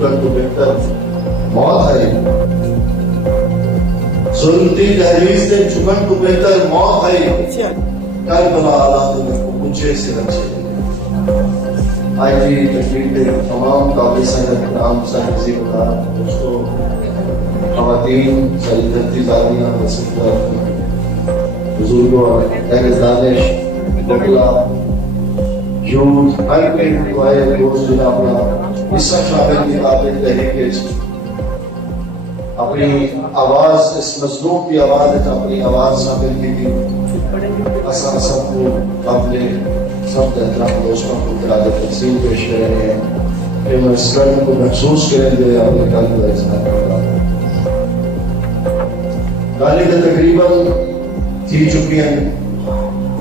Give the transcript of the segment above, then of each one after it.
جھکن تو بہتر موت ہے ظلم دی دہلیز سے جھکن تو بہتر موت ہے کربلا آلات میں پوچھے سے رچے آئی جی تقریر کے تمام قابل سنگت نام سنگزی بتا دوستوں خواتین ساری دھرتی زادیاں وسیلہ بزرگوں اہل دانش بکلا یوز ہر کے دعائے دوست جنہ اپنا حصہ شامل کی قابل تحریک اپنی آواز اس مظلوم کی آواز اپنی آواز شامل کی تھی اساں سب کو قابل سب احترام دوستوں کو خراج تقسیم پیش کر رہے ہیں کہ وہ اس کرم کو محسوس کریں گے اپنے کل کا اظہار کرنا گالی کا تقریباً تھی چکی ہیں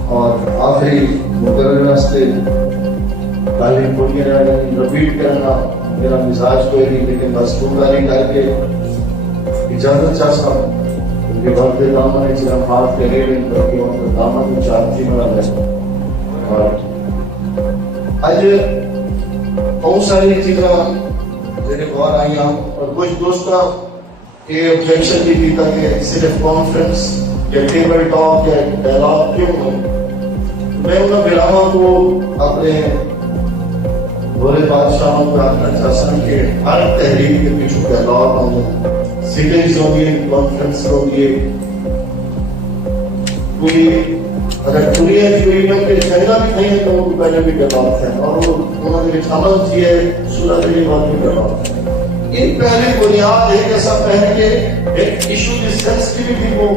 اور آخری مقرر واسطے گالی بولی رپیٹ کرنا میرا مزاج کوئی نہیں لیکن بس گالی کر کے اجازت چاہتا ہوں کیونکہ وقت دامن ہے جنہاں ہاتھ کرے گئے کیونکہ وقت دامن میں چاہتی ملا ہے اور آج بہت ساری چیزیں جنہیں بہت آئی ہیں اور کچھ دوستہ یہ objection بھی دیتا کہ صرف کانفرنس یا ٹیبل ٹاک یا ڈائلاگ کیوں ہوں میں انہوں بلاما کو اپنے بولے بادشاہوں کو رکھنا چاہتا ہوں کہ ہر تحریک کے پیچھے ڈائلاگ ہوں سیٹنگز ہوگی کانفرنس ہوگی کوئی اگر پوری ایجوریوں کے جگہ بھی نہیں ہے تو وہ پہلے بھی ڈائلاگ ہیں اور انہوں نے عمل کیے سورہ دلی بات بھی ڈائلاگ ان پہلے بنیاد ایک ایسا پہنے کے ایک ایشو کی سینسٹیوٹی کو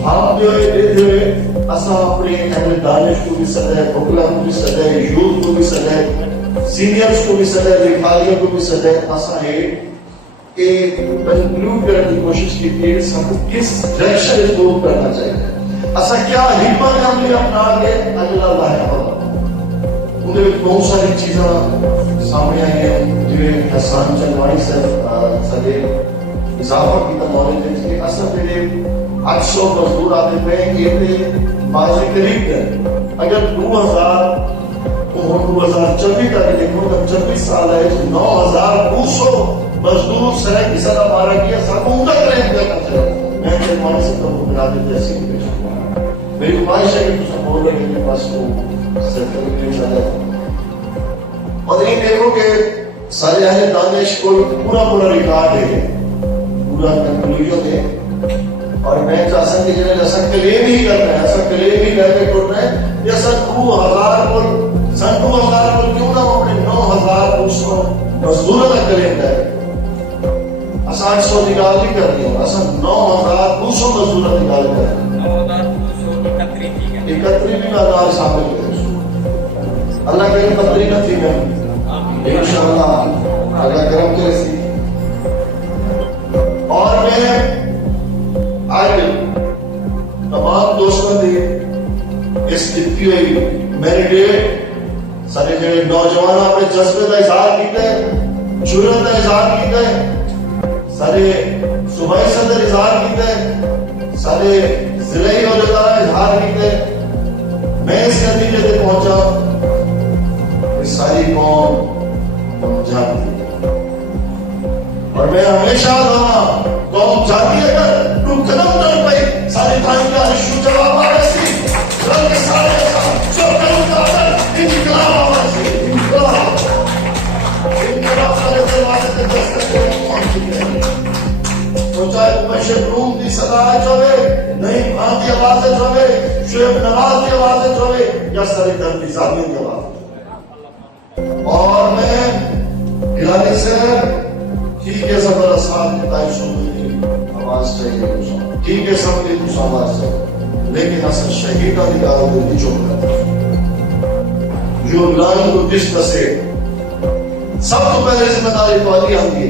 بھاپ جو ہے دیتے ہوئے اساں اپنے اہل دانش کو بھی سدائے بکلا کو بھی سدائے یوتھ کو بھی سدائے سینئرز کو بھی سدائے رکھالیوں کو بھی سدائے اساں ایک کنکلوڈ کرنے کی کوشش کی تھی سب کس ڈائریکشن اس کو کرنا چاہیے اساں کیا حکمت عملی اپنا کے اجل اللہ ہے انہیں بہت ساری چیزاں سامنے آئی ہیں جو حسان چنوانی سے سدے اضافہ کی نالج ہے کہ اصل میرے 800 مزدور آتے پہ یہ تھے بازی قریب ہے اگر 2024 تک دیکھو تو 24 سال ہے 9200 مزدور سرے کی صدا مارا کیا سب عمدہ کریں کرنا چاہیے میں چنوانی سے تو ملا دیتے ایسی پیش ہوں میری خواہش ہے کہ تم سب بول رہے ہیں کہ پاس کو سیکٹر کے چاہتا ہے اور یہ دیکھو کہ سارے اہل دانش کو پورا ریکارڈ ہے پورا کنکلوژن ہے اور میں چاہتا ہوں کہ جنہیں ایسا کلیم ہی کرنا ہے ایسا کلیم ہی کر کے کرنا ہے یہ سن 2000 کو کیوں نہ اپنے 9200 مزدوروں کا کلیم ہے اساں 800 نکال بھی کر دیا اساں 9200 مزدوروں نکال کر 91 بھی آدھار شامل ہے اللہ کے قدری نہ تھی میں انشاءاللہ اللہ کرم کرے سی اور میں آج تمام دوستوں نے اس جتتی ہوئی میریڈیٹ سارے جڑے نوجوان اپنے جذبے کا اظہار کیتا ہے جرأت کا اظہار کیتا ہے سارے صوبائی صدر اظہار کیتا ہے سارے ضلعی عہدیدار اظہار کیتا ہے میں اس نتیجے سے پہنچا ساری قوم جاتی ہے اور میں ہمیشہ دانا قوم جاتی ہے اگر تو قدم در پئی ساری تھائی کا شو جواب آرہا سی رل کے سارے جو قدم کا آدھر انقلاب آرہا سی انقلاب سارے دلوازے سے دستر کے قوم چکے ہیں تو چاہے مشہد روم دی صدا چوے نہیں بھانتی آوازیں چوے شعب نواز دی آوازیں چوے یا ساری دردی ذاتیں دی آوازیں اور میں گلانی سے ٹھیک ہے سفر اصحاب کی تائی سنگی آواز چاہیے ٹھیک ہے سب کی کچھ آواز چاہیے لیکن اصل شہیدہ نکال دیتی چوک کرتا جو لائن کو کس سے سب تو پہلے ذمہ داری تو علی ہم کی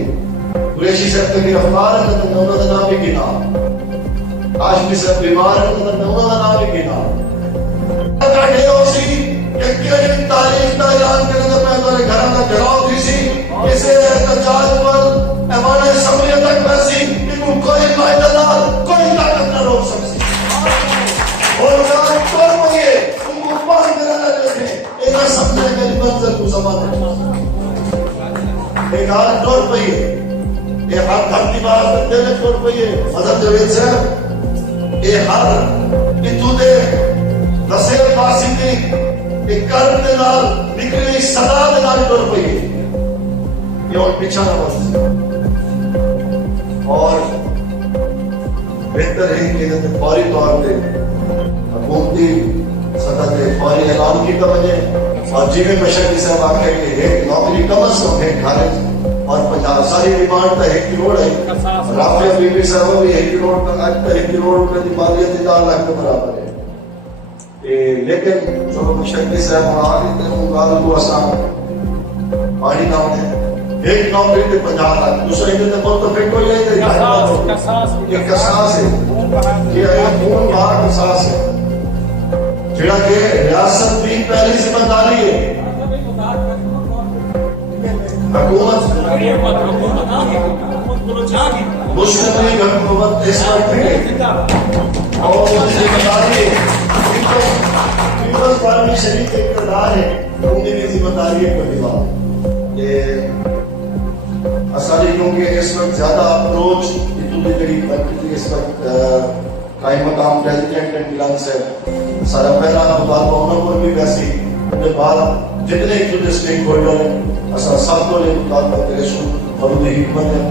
قریشی صاحب کی رفتار ہے تو میں انہوں نے نام بھی گنا آشمی صاحب بیمار ہے تو میں انہوں نے نام بھی گنا کٹھے ہو سی کہ کئی تاریخ کا اعلان کرنے سے پہلے گھروں کا گھراؤ تھی سی اسے احتجاج پر ایوان اسمبلی تک پیسی کہ کوئی قائددار کوئی طاقت نہ روک سکتی اور جان توڑ پائیے ان کو پاس کرنا لیتے ایک سمجھے میری منظر کو سمجھ ایک آج ٹور پہ ہے یہ ہر دھرتی بار دینے ٹور پہ ہے حضرت جوید صاحب یہ ہر اتو دے نصیر پاسی دی ایک کرم دے نال نکلی صدا دے نال ٹور پہ ہے یہ اور پیچھا نہ بس اور بہتر ہے کہ فوری طور پہ حکومتی سطح پہ فوری اعلان کی توجہ اور جیوے مشرقی صاحب آکھے کہ ایک نوکری کم از کم ہے خارج اور 50 ساری ڈیمانڈ تا 1 کروڑ ہے رافیہ بی بی صاحب بھی 1 کروڑ کا آج تا 1 کروڑ روپے دی مالیت 4 لاکھ کے برابر ہے لیکن جو مشرقی صاحب آگے تے وہ گال کو آسان پانی نہ ہونے ایک نوکری تے 50 لاکھ دوسرے تے بہت تو فٹ ہو جائے تے یہ قصاص ہے یہ خون بہا قصاص ہے جڑا کہ ریاست کی پہلی ذمہ داری ہے حکومت مسلم لیگ حکومت اس وقت ہے اور ذمہ داری ہے پیپلز پارٹی شریک اقتدار ہے ان کی ذمہ داری ہے کوئی بات کہ اصلی کیونکہ اس وقت زیادہ اپروچ اتنی جڑی کنٹری اس وقت قائم مقام پریزیڈنٹ انگلینڈ سے سارا پہلا مطالبہ انہوں پر بھی ویسی ان کے بعد جتنے ایک اسٹیک ہولڈر ہیں اصلا سب کو لے مطالبہ کرے شروع اور انہیں حکمت ہے